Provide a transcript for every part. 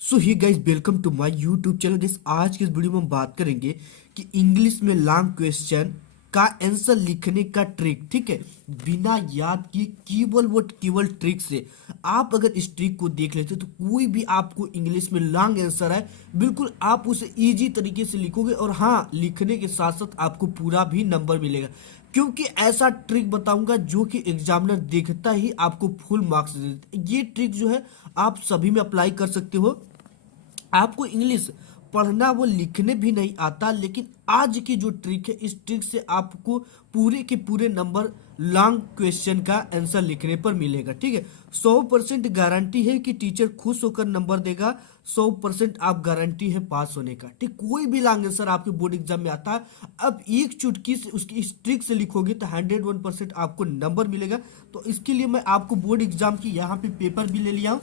So hi guys, welcome to my YouTube channel. Guys, आज के इस वीडियो में हम बात करेंगे कि इंग्लिश में लॉन्ग क्वेश्चन का आंसर लिखने का ट्रिक। ठीक है, बिना याद किए केवल ट्रिक से आप अगर इस ट्रिक को देख लेते तो कोई भी आपको इंग्लिश में लॉन्ग आंसर है, बिल्कुल आप उसे इजी तरीके से लिखोगे। और हाँ, लिखने के साथ साथ आपको पूरा भी नंबर मिलेगा, क्योंकि ऐसा ट्रिक बताऊंगा जो कि एग्जामिनर देखता ही आपको फुल मार्क्स दे देते। ये ट्रिक जो है आप सभी में अप्लाई कर सकते हो। आपको इंग्लिश पढ़ना वो लिखने भी नहीं आता, लेकिन आज की जो ट्रिक है, इस ट्रिक से आपको पूरे के पूरे नंबर लॉन्ग क्वेश्चन का आंसर लिखने पर मिलेगा। ठीक है, 100% गारंटी है कि टीचर खुश होकर नंबर देगा। 100% आप गारंटी है पास होने का। ठीक, कोई भी लॉन्ग आंसर आपके बोर्ड एग्जाम में आता है, अब एक चुटकी से उसकी इस ट्रिक से लिखोगे तो 101% आपको नंबर मिलेगा। तो इसके लिए मैं आपको बोर्ड एग्जाम की यहाँ पे पेपर भी ले लिया हूँ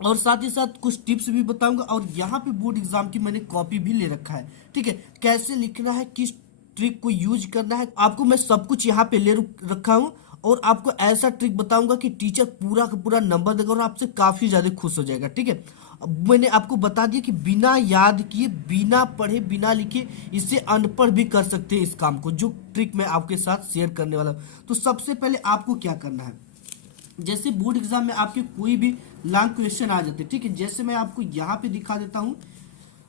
और साथ ही साथ कुछ टिप्स भी बताऊंगा। और यहाँ पे बोर्ड एग्जाम की मैंने कॉपी भी ले रखा है। ठीक है, कैसे लिखना है, किस ट्रिक को यूज करना है, आपको मैं सब कुछ यहाँ पे ले रखा हूँ। और आपको ऐसा ट्रिक बताऊंगा कि टीचर पूरा का पूरा नंबर देगा और आपसे काफी ज्यादा खुश हो जाएगा। ठीक है, अब मैंने आपको बता दिया कि बिना याद किए, बिना पढ़े, बिना लिखे, इससे अनपढ़ भी कर सकते हैं इस काम को, जो ट्रिक मैं आपके साथ शेयर करने वाला हूँ। तो सबसे पहले आपको क्या करना है, जैसे बोर्ड एग्जाम में आपके कोई भी लॉन्ग क्वेश्चन आ जाते हैं। ठीक है, जैसे मैं आपको यहाँ पे दिखा देता हूँ।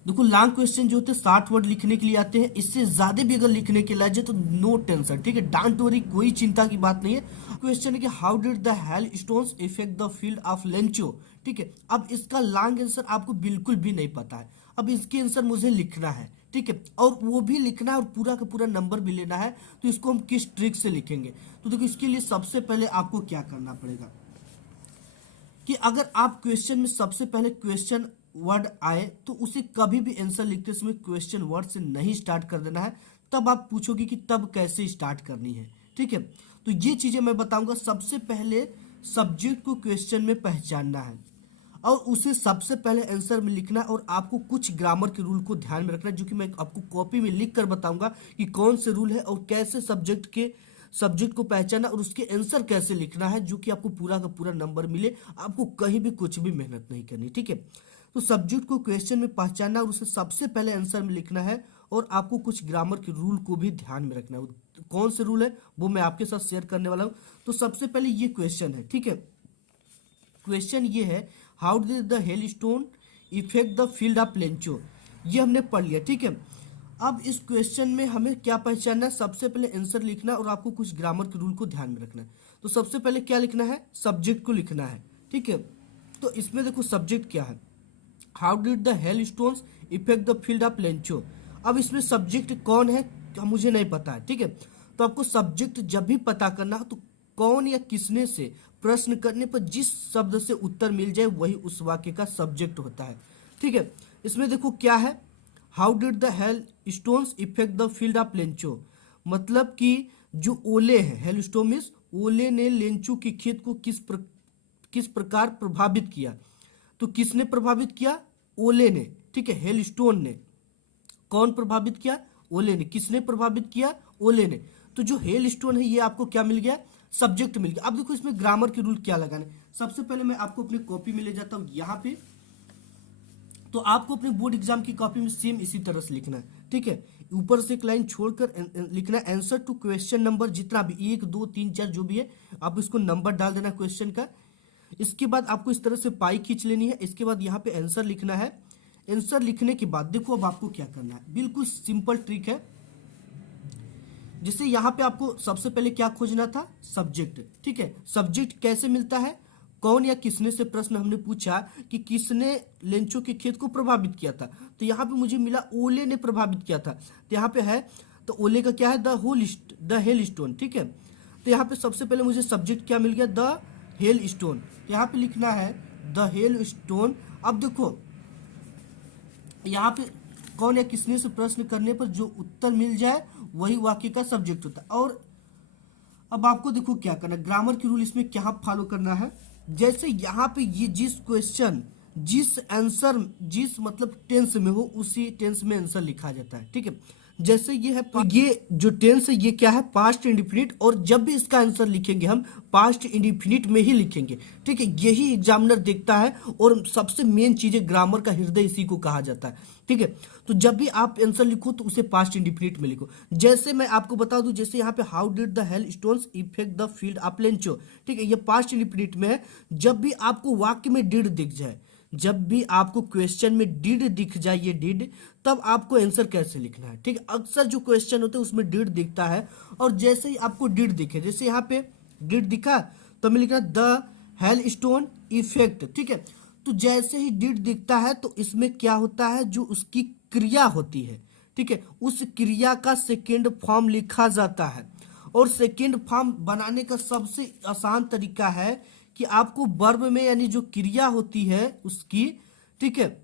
देखो, लॉन्ग क्वेश्चन जो होते हैं 60 वर्ड लिखने के लिए आते हैं। इससे ज्यादा भी अगर लिखने के लिए आ जाए तो नो टेंशन। ठीक है, डोंट वरी, कोई चिंता की बात नहीं है। क्वेश्चन है कि how did the hail stones effect the field of Lencho. ठीक है, अब इसका लॉन्ग आंसर आपको बिल्कुल भी नहीं पता है। अब इसके आंसर मुझे लिखना है। ठीक है, और वो भी लिखना है और पूरा का पूरा नंबर भी लेना है। तो इसको हम किस ट्रिक से लिखेंगे, तो देखो इसके लिए सबसे पहले आपको क्या करना पड़ेगा कि अगर आप क्वेश्चन में सबसे पहले क्वेश्चन वर्ड आए तो उसे कभी भी आंसर लिखते समय क्वेश्चन वर्ड से नहीं स्टार्ट कर देना है। तब आप पूछोगे कि तब कैसे स्टार्ट करनी है। ठीक है, तो ये चीजें मैं बताऊंगा। सबसे पहले सब्जेक्ट को क्वेश्चन में पहचानना है और उसे सबसे पहले आंसर में लिखना है। और आपको कुछ ग्रामर के रूल को ध्यान में रखना है, जो कि मैं आपको कॉपी में लिख कर बताऊंगा कि कौन से रूल है और कैसे सब्जेक्ट को पहचाना और उसके आंसर कैसे लिखना है, जो कि आपको पूरा का पूरा नंबर मिले। आपको कहीं भी कुछ भी मेहनत नहीं करनी। ठीक है, तो सब्जेक्ट को क्वेश्चन में पहचानना और उसे सबसे पहले आंसर में लिखना है। और आपको कुछ ग्रामर के रूल को भी ध्यान में रखना है। कौन से रूल है वो मैं आपके साथ शेयर करने वाला हूँ। तो सबसे पहले ये क्वेश्चन है। ठीक है, क्वेश्चन ये है, how did the hell stone effect the field of Lencho. ये हमने पढ़ लिया। ठीक है, अब इस क्वेश्चन में हमें क्या पहचानना है, सबसे पहले आंसर लिखना और आपको कुछ ग्रामर के रूल को ध्यान में रखना है। तो सबसे पहले क्या लिखना है, सब्जेक्ट को लिखना है। ठीक है, तो इसमें देखो सब्जेक्ट क्या है, how did the hail stones effect the field of Lencho. अब इसमें सब्जेक्ट कौन है मुझे नहीं पता है। ठीक है, तो आपको सब्जेक्ट जब भी पता करना हो तो कौन या किसने से प्रश्न करने पर जिस शब्द से उत्तर मिल जाए वही उस वाक्य का सब्जेक्ट होता है। ठीक है, इसमें देखो क्या है, how did the hail stones effect the field of Lencho, मतलब कि जो ओले हैं, हेल स्टोमिस, ओले ने लेंचो के खेत को किस प्रकार प्रभावित किया। तो किसने प्रभावित किया, ओले ने। ठीक है, हेल स्टोन ने। कौन प्रभावित किया, ओले ने। किसने प्रभावित किया, ओले ने। तो जो हेल स्टोन है ये आपको क्या मिल गया, सब्जेक्ट मिल गया। अब देखो इसमें ग्रामर के रूल क्या लगाने। सबसे पहले मैं आपको अपनी कॉपी में ले जाता हूं यहाँ पे। तो आपको अपने बोर्ड एग्जाम की कॉपी में सेम इसी तरह से लिखना है। ठीक है, ऊपर से एक लाइन छोड़कर लिखना है आंसर टू क्वेश्चन नंबर, जितना भी 1 2 3 4 जो भी है, आप इसको नंबर डाल देना क्वेश्चन का। इसके बाद आपको इस तरह से पाई खींच लेनी है। इसके बाद यहाँ पे आंसर लिखना है। आंसर लिखने के बाद देखो अब आपको क्या करना है, बिल्कुल सिंपल ट्रिक है। जैसे यहाँ पे आपको सबसे पहले क्या खोजना था, सब्जेक्ट। ठीक है, सब्जेक्ट कैसे मिलता है, कौन या किसने से प्रश्न हमने पूछा कि किसने लेंचो के खेत को प्रभावित किया था। तो यहाँ पे मुझे मिला ओले ने प्रभावित किया था। तो यहाँ पे है, तो ओले का क्या है, द हेल स्टोन। ठीक है, तो यहाँ पे सबसे पहले मुझे सब्जेक्ट क्या मिल गया, द हेल स्टोन। तो यहाँ पे लिखना है द हेल स्टोन। अब देखो यहाँ पे कौन या किसने से प्रश्न करने पर जो उत्तर मिल जाए वही वाक्य का सब्जेक्ट होता है। और अब आपको देखो क्या करना, ग्रामर की रूल इसमें क्या फॉलो करना है। जैसे यहाँ पे ये जिस क्वेश्चन, जिस आंसर, जिस मतलब टेंस में हो उसी टेंस में आंसर लिखा जाता है। ठीक है, जैसे ये है, तो ये जो टेंस है ये क्या है, पास्ट इंडिफिनिट, और जब भी इसका आंसर लिखेंगे हम पास्ट इंडिफिनिट में ही लिखेंगे, ठीक है। यही एग्जामिनर देखता है, और सबसे मेन चीज है, ग्रामर का हृदय इसी को कहा जाता है, ठीक है। तो जब भी आप आंसर लिखो तो उसे पास्ट इंडिफिनिट में लिखो। जैसे मैं आपको बता दूं, जैसे यहाँ पे how did the hail stones effect the field of Lencho, ठीक है, ये पास्ट इंडिफिनिट में है। जब भी आपको वाक्य में डिड दिख जाए, जब भी आपको क्वेश्चन में डिड दिख जाए, ये डिड, तब आपको आंसर कैसे लिखना है, ठीक है। अक्सर जो क्वेश्चन होते हैं उसमें डिड दिखता है, और जैसे ही आपको डिड दिखे, जैसे यहाँ पे डिड दिखा तो हमें लिखना द हेल स्टोन इफेक्ट, ठीक है। तो जैसे ही डिड दिखता है तो इसमें क्या होता है, जो उसकी क्रिया होती है, ठीक है, उस क्रिया का सेकेंड फॉर्म लिखा जाता है। और सेकेंड फॉर्म बनाने का सबसे आसान तरीका है कि आपको वर्ब में, यानी जो क्रिया होती है उसकी, ठीक है,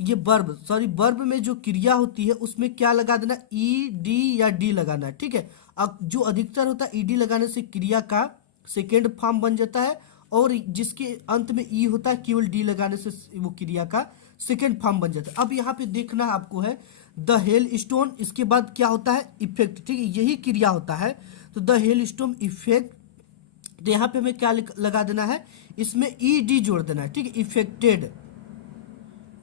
ये वर्ब में जो क्रिया होती है उसमें क्या लगा देना, ई डी या डी लगाना है, ठीक है। अब जो अधिकतर होता है ईडी लगाने से क्रिया का सेकेंड फॉर्म बन जाता है, और जिसके अंत में ई होता है केवल डी लगाने से वो क्रिया का सेकेंड फॉर्म बन जाता है। अब यहाँ पे देखना आपको है द हेल स्टोन, इसके बाद क्या होता है, इफेक्ट, ठीक है, यही क्रिया होता है। तो द हेल स्टोन इफेक्ट, तो यहाँ पे हमें क्या लगा देना है, इसमें ई डी जोड़ देना है, ठीक है, इफेक्टेड,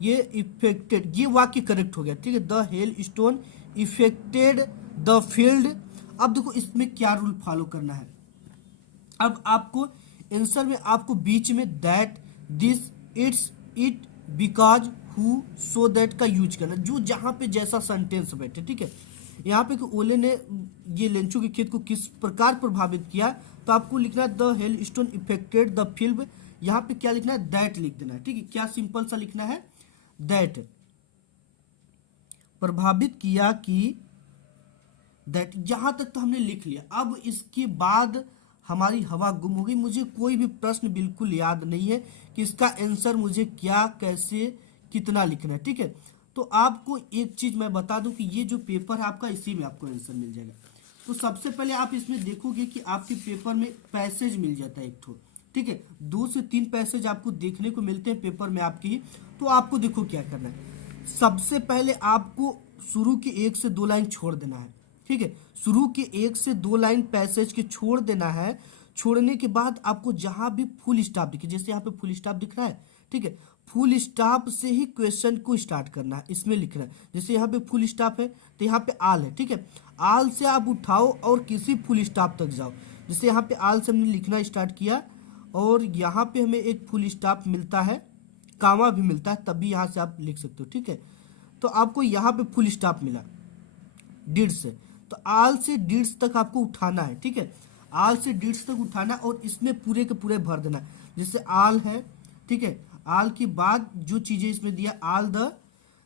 ये इफेक्टेड, ये वाक्य करेक्ट हो गया, ठीक है। The hell stone affected the field. अब देखो इसमें क्या रूल फॉलो करना है। अब आपको आंसर में आपको बीच में that, this, it's, it, because, who, so that का यूज करना, जो जहां पे जैसा सेंटेंस बैठे, ठीक है। यहाँ पे ओले ने ये लेंचो के खेत को किस प्रकार प्रभावित किया, तो आपको लिखना है the hell stone affected the field. यहाँ पे क्या लिखना है, दैट लिख देना है, ठीक है। क्या सिंपल सा लिखना है, दैट प्रभावित किया कि, दैट, यहां तक तो हमने लिख लिया। अब इसके बाद हमारी हवा गुम हो गई, मुझे कोई भी प्रश्न बिल्कुल याद नहीं है कि इसका आंसर मुझे क्या, कैसे, कितना लिखना है, ठीक है। तो आपको एक चीज मैं बता दूं कि ये जो पेपर है आपका, इसी में आपको आंसर मिल जाएगा। तो सबसे पहले आप इसमें देखोगे कि आपके पेपर में पैसेज मिल जाता है एक ठो, ठीक है, 2 से 3 पैसेज आपको देखने को मिलते हैं पेपर में आपके ही। तो आपको देखो क्या करना है, सबसे पहले आपको शुरू की 1 से 2 लाइन छोड़ देना है, ठीक है। शुरू के 1 से 2 लाइन पैसेज के छोड़ देना है। छोड़ने के बाद आपको जहां भी फुल स्टॉप दिखे, जैसे यहाँ पे फुल स्टॉप दिख रहा है, ठीक है, फुल स्टॉप से ही क्वेश्चन को स्टार्ट करना है, इसमें लिखना है। जैसे यहाँ पे फुल स्टॉप है तो यहाँ पे आल है, ठीक है, आल से आप उठाओ और किसी फुल स्टॉप तक जाओ। जैसे यहाँ पे आल से हमने लिखना स्टार्ट किया, और यहाँ पे हमें एक फुल स्टॉप मिलता है, कामा भी मिलता है, तभी यहाँ से आप लिख सकते हो, ठीक है। तो आपको यहाँ पे फुल स्टॉप मिला डिड से, तो आल से डिड्स तक आपको उठाना है, ठीक है, आल से डिड्स तक उठाना, और इसमें पूरे के पूरे भर देना। जैसे आल है, ठीक है, आल के बाद जो चीजें इसमें दिया, all the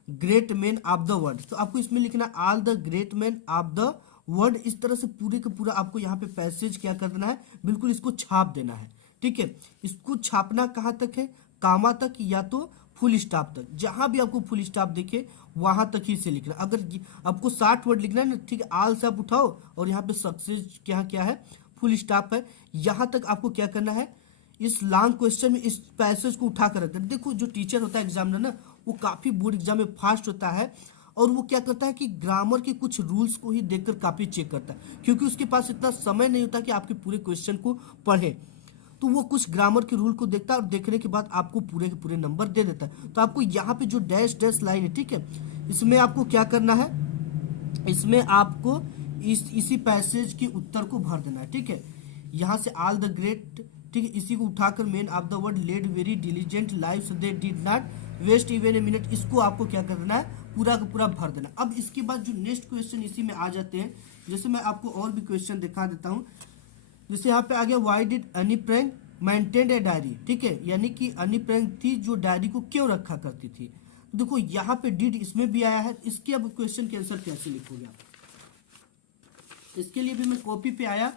great man of the world, तो आपको इसमें लिखना all the great man of the world. इस तरह से पूरे का पूरा आपको यहाँ पे पैसेज क्या कर देना है, बिल्कुल इसको छाप देना है, ठीक है। इसको छापना कहाँ तक है, कामा तक या तो फुल स्टॉप तक, जहां भी आपको फुल स्टॉप दिखे वहां तक ही से लिखना। अगर आपको 60 वर्ड लिखना है ना, ठीक है, आल से आप उठाओ और यहाँ पे सक्सेस क्या क्या है, फुल स्टॉप है, यहां तक आपको क्या करना है, इस लॉन्ग क्वेश्चन में इस पैसेज को उठा कर रखना। देखो जो टीचर होता है एग्जामिनर ना, वो काफी बोर्ड एग्जाम में फास्ट होता है, और वो क्या करता है कि ग्रामर के कुछ रूल्स को ही देखकर काफी चेक करता है, क्योंकि उसके पास इतना समय नहीं होता कि आपके पूरे क्वेश्चन को पढ़े। तो वो कुछ ग्रामर के रूल को देखता है, और देखने के बाद आपको पूरे के पूरे नंबर दे देता है। तो आपको यहाँ पे जो डैश डैश लाइन है, ठीक है, इसमें आपको क्या करना है, इसमें आपको इसी पैसेज के उत्तर को भर देना है, ठीक है। यहाँ से आल द ग्रेट, ठीक है, इसी को उठाकर men of the world led very diligent life they did not waste even a minute, इसको आपको क्या करना है, पूरा का पूरा भर देना। अब इसके बाद जो नेक्स्ट क्वेश्चन इसी में आ जाते हैं, जैसे मैं आपको और भी क्वेश्चन दिखा देता हूँ। जैसे यहाँ पे आ गया व्हाई डिड अनी प्रैंक मेंटेन ए डायरी, ठीक है, यानी कि अनी प्रैंक थी जो डायरी को क्यों रखा करती थी। तो देखो यहाँ पे डिड इसमें भी आया है, इसके अब क्वेश्चन के आंसर कैसे लिखोगे आप, इसके लिए भी मैं कॉपी पे आया,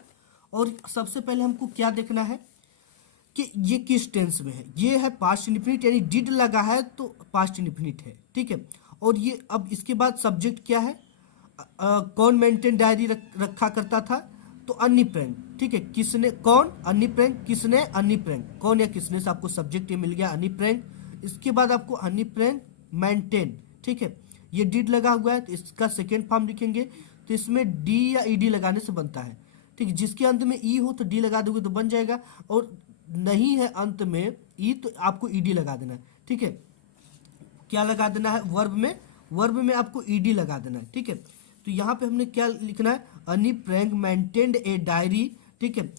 और सबसे पहले हमको क्या देखना है कि ये किस टेंस में है। ये है पास्ट इंडिफिनिट, यानी डिड लगा है तो पास्ट इंडिफिनिट है, ठीक है। और ये अब इसके बाद सब्जेक्ट क्या है, कौन मेंटेन डायरी रखा करता था, तो अन्नी प्रैंक, ठीक है, किसने, कौन, अन्नी प्रैंक, किसने, अन्नी प्रैंक, कौन या किसने से आपको सब्जेक्ट ये मिल गया, अन्नी प्रैंक। इसके बाद आपको अन्नी प्रैंक मेंटेन, ठीक है, ये डिड लगा हुआ है तो इसका सेकेंड फॉर्म लिखेंगे, तो इसमें डी या ईडी लगाने से बनता है, ठीक। जिसके अंत में ई हो तो डी लगा दोगे तो बन जाएगा, और नहीं है अंत में ई तो आपको ईडी लगा देना है, ठीक है। क्या लगा देना है वर्ब में आपको ईडी लगा देना है, ठीक है। तो यहाँ पे हमने क्या लिखना है, अनी प्रैंक मेंटेन्ड ए डायरी, ठीक है।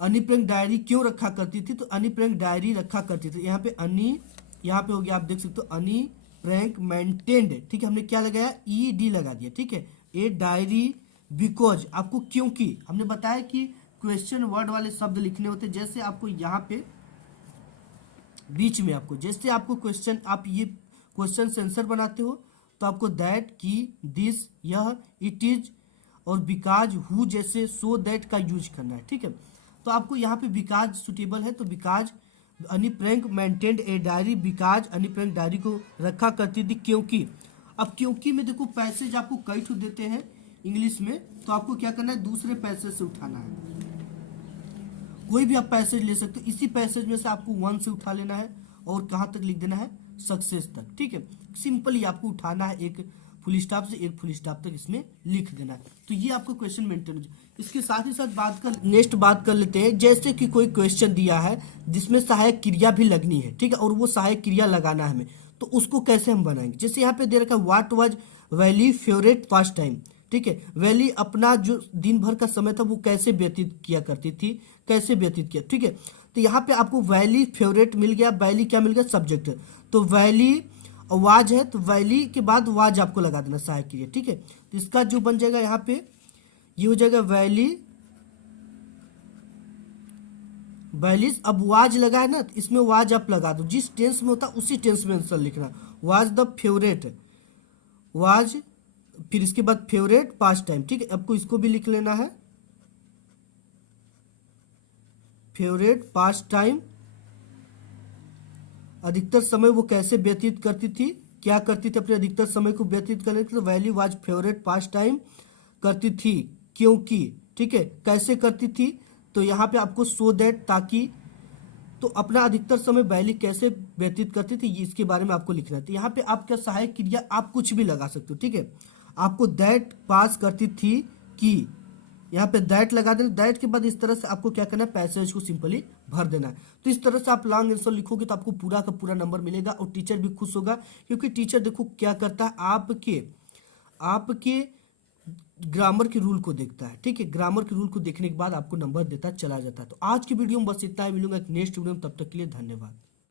अनी प्रैंक डायरी क्यों रखा करती थी, तो अनी प्रैंक डायरी रखा करती थी। यहाँ पे अनी, यहाँ पे हो गया, आप देख सकते हो अनी प्रैंक मेंटेन्ड, ठीक है। हमने क्या लगाया, ई डी लगा दिया, ठीक है। ए डायरी बिकॉज, आपको क्योंकि हमने बताया कि क्वेश्चन वर्ड वाले शब्द लिखने होते, जैसे आपको यहाँ पे बीच में आपको, जैसे आपको क्वेश्चन, आप ये क्वेश्चन सेंसर बनाते हो तो आपको दैट, की, दिस, यह, इट इज और बिकाज, हु जैसे सो दैट का यूज करना है, ठीक है। तो आपको यहाँ पे बिकाज सुटेबल है, तो बिकाज अनी prank maintained a diary, because अनी प्रैंक डायरी को रखा करती थी क्योंकि। अब क्योंकि में देखो पैसेज आपको कई ठो देते हैं इंग्लिश में, तो आपको क्या करना है, दूसरे पैसेज से उठाना है। कोई भी आप पैसेज ले सकते हो, इसी पैसेज में से आपको वन से उठा लेना है और कहाँ तक लिख देना है, सक्सेस तक, ठीक है। सिंपली आपको उठाना है, एक फुल स्टॉप से एक फुल स्टॉप तक इसमें लिख देना है। तो ये आपको क्वेश्चन मेंटेन। इसके साथ ही साथ नेक्स्ट बात कर लेते हैं, जैसे कि कोई क्वेश्चन दिया है जिसमें सहायक क्रिया भी लगनी है, ठीक है, और वो सहायक क्रिया लगाना है हमें, तो उसको कैसे हम बनाएंगे। जैसे यहाँ पे दे रखा है what was valley favourite past time, ठीक है। वैली अपना जो दिन भर का समय था वो कैसे व्यतीत किया करती थी, कैसे व्यतीत किया, ठीक है। तो यहाँ पे आपको वैली फेवरेट मिल गया, वैली क्या मिल गया, सब्जेक्ट, तो वैली वाज है तो वैली के बाद वाज आपको लगा देना सहायक क्रिया, ठीक है। तो इसका जो बन जाएगा यहाँ पे ये हो जाएगा वैली, वैलीज। अब वाज लगा है ना, तो इसमें वाज आप लगा दो, जिस टेंस में होता उसी टेंस में आंसर लिखना। वाज द फेवरेट, वाज, फिर इसके बाद फेवरेट पास्ट टाइम, ठीक है। आपको इसको भी लिख लेना है, फेवरेट पास्ट टाइम, अधिकतर समय वो कैसे व्यतीत करती थी, क्या करती थी अपने अधिकतर समय को व्यतीत करने के लिए, valley was favourite past time करती थी क्योंकि, ठीक है। कैसे करती थी, तो यहाँ पे आपको सो दैट, ताकि, तो अपना अधिकतर समय वैली कैसे व्यतीत करती थी इसके बारे में आपको लिखना है। तो यहाँ पे आपका सहायक क्रिया आप कुछ भी लगा सकते हो, ठीक है। आपको दैट पास करती थी कि, यहाँ पे दैट लगा देना, दैट के बाद इस तरह से आपको क्या करना है, पैसेज को सिंपली भर देना है। तो इस तरह से आप लॉन्ग आंसर लिखोगे तो आपको पूरा का पूरा नंबर मिलेगा और टीचर भी खुश होगा, क्योंकि टीचर देखो क्या करता है, आपके ग्रामर के रूल को देखता है, ठीक है। ग्रामर के रूल को देखने के बाद आपको नंबर देता चला जाता है। तो आज की वीडियो में बस इतना ही, मिलूंगा एक नेक्स्ट वीडियो में, तब तक के लिए धन्यवाद।